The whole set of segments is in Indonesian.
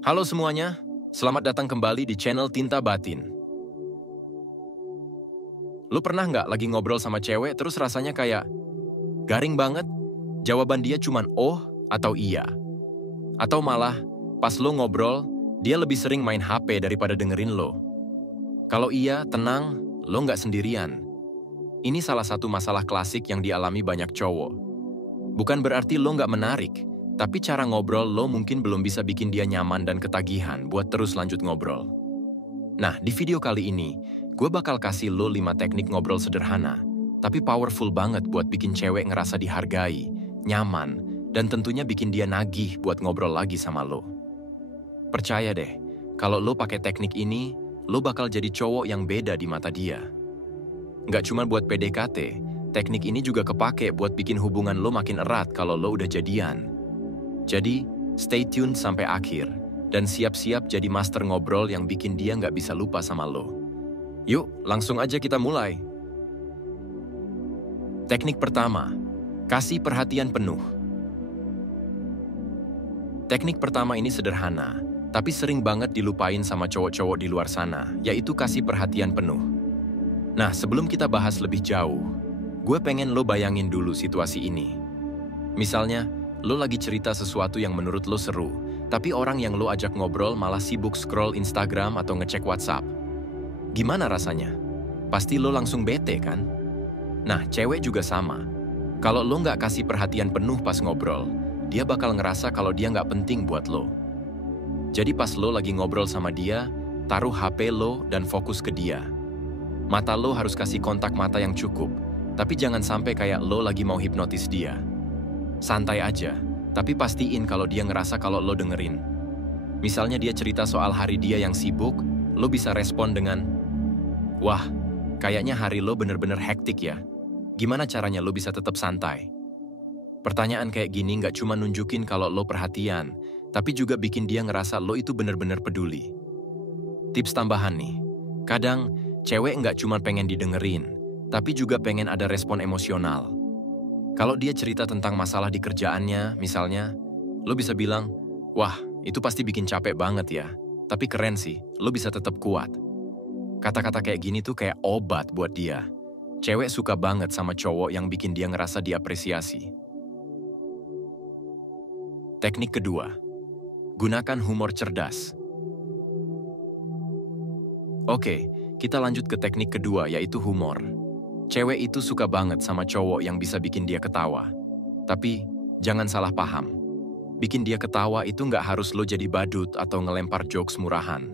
Halo semuanya, selamat datang kembali di channel Tinta Batin. Lu pernah nggak lagi ngobrol sama cewek terus rasanya kayak garing banget? Jawaban dia cuman oh atau iya. Atau malah pas lu ngobrol, dia lebih sering main HP daripada dengerin lo. Kalau iya, tenang, lo nggak sendirian. Ini salah satu masalah klasik yang dialami banyak cowok. Bukan berarti lo nggak menarik, tapi cara ngobrol lo mungkin belum bisa bikin dia nyaman dan ketagihan buat terus lanjut ngobrol. Nah, di video kali ini, gue bakal kasih lo 5 teknik ngobrol sederhana, tapi powerful banget buat bikin cewek ngerasa dihargai, nyaman, dan tentunya bikin dia nagih buat ngobrol lagi sama lo. Percaya deh, kalau lo pakai teknik ini, lo bakal jadi cowok yang beda di mata dia. Nggak cuma buat PDKT, teknik ini juga kepake buat bikin hubungan lo makin erat kalau lo udah jadian. Jadi, stay tune sampai akhir, dan siap-siap jadi master ngobrol yang bikin dia nggak bisa lupa sama lo. Yuk, langsung aja kita mulai. Teknik pertama, kasih perhatian penuh. Teknik pertama ini sederhana, tapi sering banget dilupain sama cowok-cowok di luar sana, yaitu kasih perhatian penuh. Nah, sebelum kita bahas lebih jauh, gue pengen lo bayangin dulu situasi ini. Misalnya, lo lagi cerita sesuatu yang menurut lo seru, tapi orang yang lo ajak ngobrol malah sibuk scroll Instagram atau ngecek WhatsApp. Gimana rasanya? Pasti lo langsung bete kan? Nah, cewek juga sama. Kalau lo nggak kasih perhatian penuh pas ngobrol, dia bakal ngerasa kalau dia nggak penting buat lo. Jadi pas lo lagi ngobrol sama dia, taruh HP lo dan fokus ke dia. Mata lo harus kasih kontak mata yang cukup, tapi jangan sampai kayak lo lagi mau hipnotis dia. Santai aja, tapi pastiin kalau dia ngerasa kalau lo dengerin. Misalnya dia cerita soal hari dia yang sibuk, lo bisa respon dengan, "Wah, kayaknya hari lo bener-bener hektik ya. Gimana caranya lo bisa tetap santai?" Pertanyaan kayak gini nggak cuma nunjukin kalau lo perhatian, tapi juga bikin dia ngerasa lo itu bener-bener peduli. Tips tambahan nih, kadang cewek nggak cuma pengen didengerin, tapi juga pengen ada respon emosional. Kalau dia cerita tentang masalah di kerjaannya, misalnya, lo bisa bilang, "Wah, itu pasti bikin capek banget ya. Tapi keren sih, lo bisa tetap kuat." Kata-kata kayak gini tuh kayak obat buat dia. Cewek suka banget sama cowok yang bikin dia ngerasa diapresiasi. Teknik kedua, gunakan humor cerdas. Oke, kita lanjut ke teknik kedua yaitu humor. Cewek itu suka banget sama cowok yang bisa bikin dia ketawa. Tapi, jangan salah paham. Bikin dia ketawa itu nggak harus lo jadi badut atau ngelempar jokes murahan.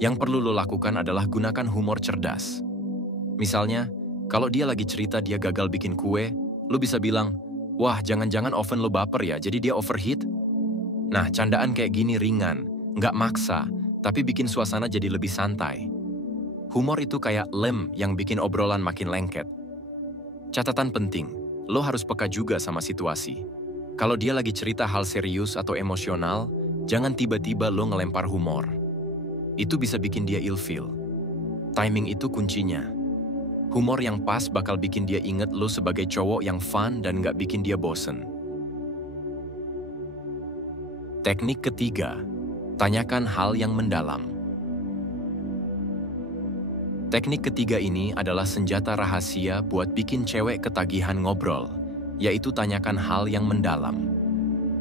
Yang perlu lo lakukan adalah gunakan humor cerdas. Misalnya, kalau dia lagi cerita dia gagal bikin kue, lo bisa bilang, "Wah, jangan-jangan oven lo baper ya, jadi dia overheat?" Nah, candaan kayak gini ringan, nggak maksa, tapi bikin suasana jadi lebih santai. Humor itu kayak lem yang bikin obrolan makin lengket. Catatan penting, lo harus peka juga sama situasi. Kalau dia lagi cerita hal serius atau emosional, jangan tiba-tiba lo ngelempar humor. Itu bisa bikin dia ilfeel. Timing itu kuncinya. Humor yang pas bakal bikin dia inget lo sebagai cowok yang fun dan nggak bikin dia bosen. Teknik ketiga, tanyakan hal yang mendalam. Teknik ketiga ini adalah senjata rahasia buat bikin cewek ketagihan ngobrol, yaitu tanyakan hal yang mendalam.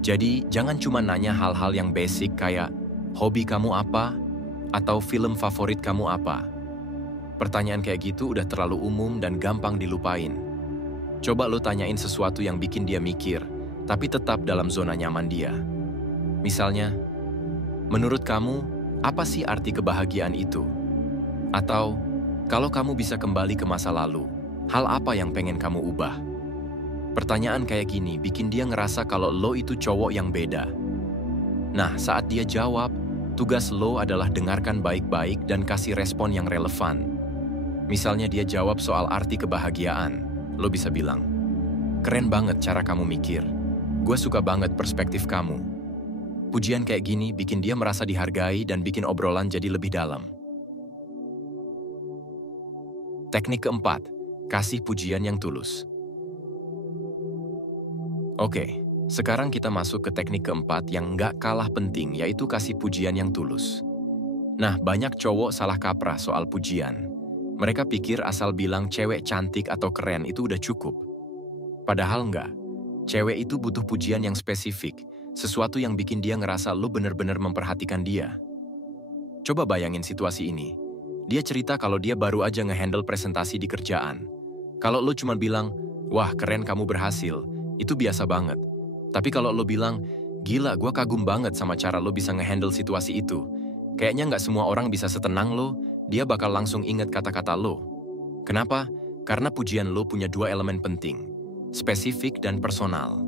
Jadi, jangan cuma nanya hal-hal yang basic kayak, "Hobi kamu apa?" atau "Film favorit kamu apa?" Pertanyaan kayak gitu udah terlalu umum dan gampang dilupain. Coba lo tanyain sesuatu yang bikin dia mikir, tapi tetap dalam zona nyaman dia. Misalnya, "Menurut kamu, apa sih arti kebahagiaan itu?" Atau, "Kalau kamu bisa kembali ke masa lalu, hal apa yang pengen kamu ubah?" Pertanyaan kayak gini bikin dia ngerasa kalau lo itu cowok yang beda. Nah, saat dia jawab, tugas lo adalah dengarkan baik-baik dan kasih respon yang relevan. Misalnya dia jawab soal arti kebahagiaan, lo bisa bilang, "Keren banget cara kamu mikir. Gue suka banget perspektif kamu." Pujian kayak gini bikin dia merasa dihargai dan bikin obrolan jadi lebih dalam. Teknik keempat, kasih pujian yang tulus. Oke, Sekarang kita masuk ke teknik keempat yang nggak kalah penting, yaitu kasih pujian yang tulus. Nah, banyak cowok salah kaprah soal pujian. Mereka pikir asal bilang cewek cantik atau keren itu udah cukup. Padahal nggak. Cewek itu butuh pujian yang spesifik, sesuatu yang bikin dia ngerasa lo bener-bener memperhatikan dia. Coba bayangin situasi ini. Dia cerita kalau dia baru aja ngehandle presentasi di kerjaan. Kalau lo cuma bilang, wah keren kamu berhasil, itu biasa banget. Tapi kalau lo bilang, gila gue kagum banget sama cara lo bisa ngehandle situasi itu. Kayaknya nggak semua orang bisa setenang lo, dia bakal langsung inget kata-kata lo. Kenapa? Karena pujian lo punya dua elemen penting, spesifik dan personal.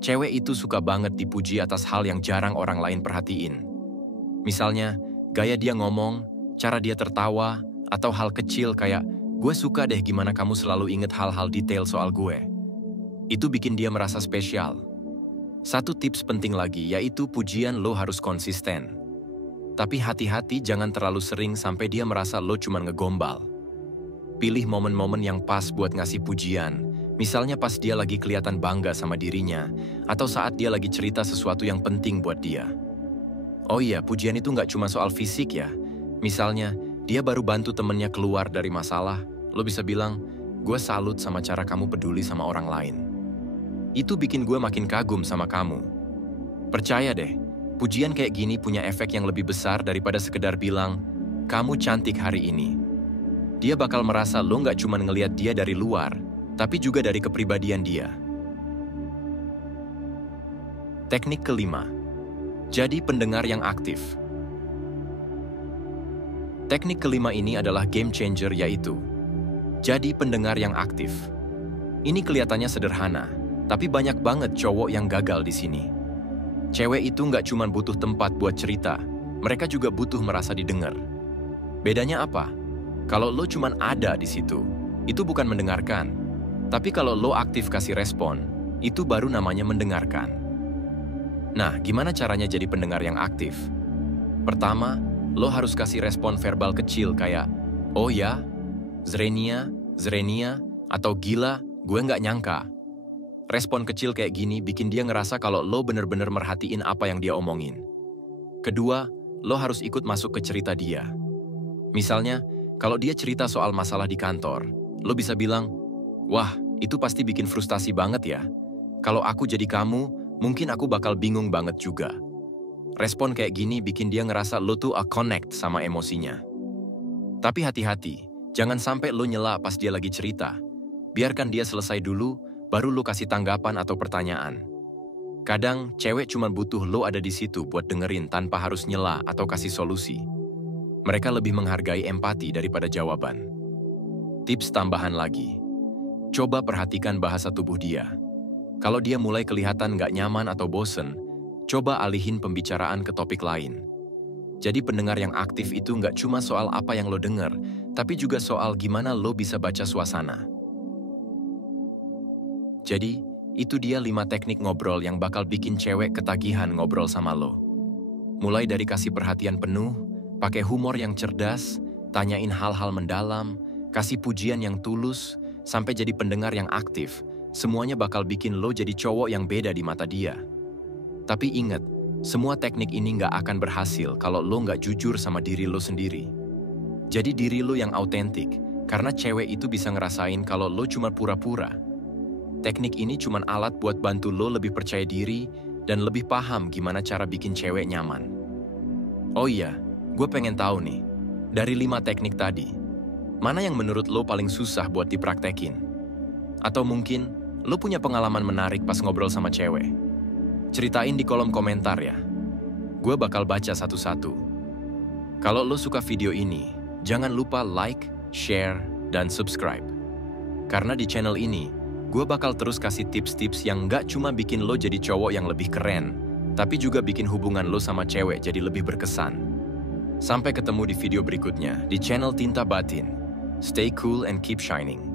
Cewek itu suka banget dipuji atas hal yang jarang orang lain perhatiin. Misalnya, gaya dia ngomong, cara dia tertawa, atau hal kecil kayak, gue suka deh gimana kamu selalu inget hal-hal detail soal gue. Itu bikin dia merasa spesial. Satu tips penting lagi yaitu pujian lo harus konsisten. Tapi hati-hati jangan terlalu sering sampai dia merasa lo cuma ngegombal. Pilih momen-momen yang pas buat ngasih pujian, misalnya pas dia lagi kelihatan bangga sama dirinya, atau saat dia lagi cerita sesuatu yang penting buat dia. Oh iya, pujian itu nggak cuma soal fisik ya. Misalnya, dia baru bantu temennya keluar dari masalah, lo bisa bilang, gue salut sama cara kamu peduli sama orang lain. Itu bikin gue makin kagum sama kamu. Percaya deh, pujian kayak gini punya efek yang lebih besar daripada sekedar bilang, kamu cantik hari ini. Dia bakal merasa lo nggak cuma ngelihat dia dari luar, tapi juga dari kepribadian dia. Teknik kelima, jadi pendengar yang aktif. Teknik kelima ini adalah game changer yaitu, jadi pendengar yang aktif. Ini kelihatannya sederhana, tapi banyak banget cowok yang gagal di sini. Cewek itu nggak cuma butuh tempat buat cerita, mereka juga butuh merasa didengar. Bedanya apa? Kalau lo cuma ada di situ, itu bukan mendengarkan. Tapi kalau lo aktif kasih respon, itu baru namanya mendengarkan. Nah, gimana caranya jadi pendengar yang aktif? Pertama, lo harus kasih respon verbal kecil kayak, oh ya, zrenia, atau gila, gue nggak nyangka. Respon kecil kayak gini bikin dia ngerasa kalau lo bener-bener merhatiin apa yang dia omongin. Kedua, lo harus ikut masuk ke cerita dia. Misalnya, kalau dia cerita soal masalah di kantor, lo bisa bilang, wah, itu pasti bikin frustasi banget ya. Kalau aku jadi kamu, mungkin aku bakal bingung banget juga. Respon kayak gini bikin dia ngerasa lo tuh connect sama emosinya. Tapi hati-hati, jangan sampai lo nyela pas dia lagi cerita. Biarkan dia selesai dulu, baru lo kasih tanggapan atau pertanyaan. Kadang, cewek cuma butuh lo ada di situ buat dengerin tanpa harus nyela atau kasih solusi. Mereka lebih menghargai empati daripada jawaban. Tips tambahan lagi. Coba perhatikan bahasa tubuh dia. Kalau dia mulai kelihatan nggak nyaman atau bosen, coba alihin pembicaraan ke topik lain. Jadi pendengar yang aktif itu nggak cuma soal apa yang lo denger, tapi juga soal gimana lo bisa baca suasana. Jadi, itu dia 5 teknik ngobrol yang bakal bikin cewek ketagihan ngobrol sama lo. Mulai dari kasih perhatian penuh, pakai humor yang cerdas, tanyain hal-hal mendalam, kasih pujian yang tulus, sampai jadi pendengar yang aktif, semuanya bakal bikin lo jadi cowok yang beda di mata dia. Tapi ingat, semua teknik ini nggak akan berhasil kalau lo nggak jujur sama diri lo sendiri. Jadi diri lo yang autentik, karena cewek itu bisa ngerasain kalau lo cuma pura-pura. Teknik ini cuma alat buat bantu lo lebih percaya diri dan lebih paham gimana cara bikin cewek nyaman. Oh iya, gue pengen tahu nih, dari 5 teknik tadi, mana yang menurut lo paling susah buat dipraktekin? Atau mungkin, lo punya pengalaman menarik pas ngobrol sama cewek? Ceritain di kolom komentar ya. Gue bakal baca satu-satu. Kalau lo suka video ini, jangan lupa like, share, dan subscribe. Karena di channel ini, gue bakal terus kasih tips-tips yang nggak cuma bikin lo jadi cowok yang lebih keren, tapi juga bikin hubungan lo sama cewek jadi lebih berkesan. Sampai ketemu di video berikutnya di channel Tinta Batin. Stay cool and keep shining.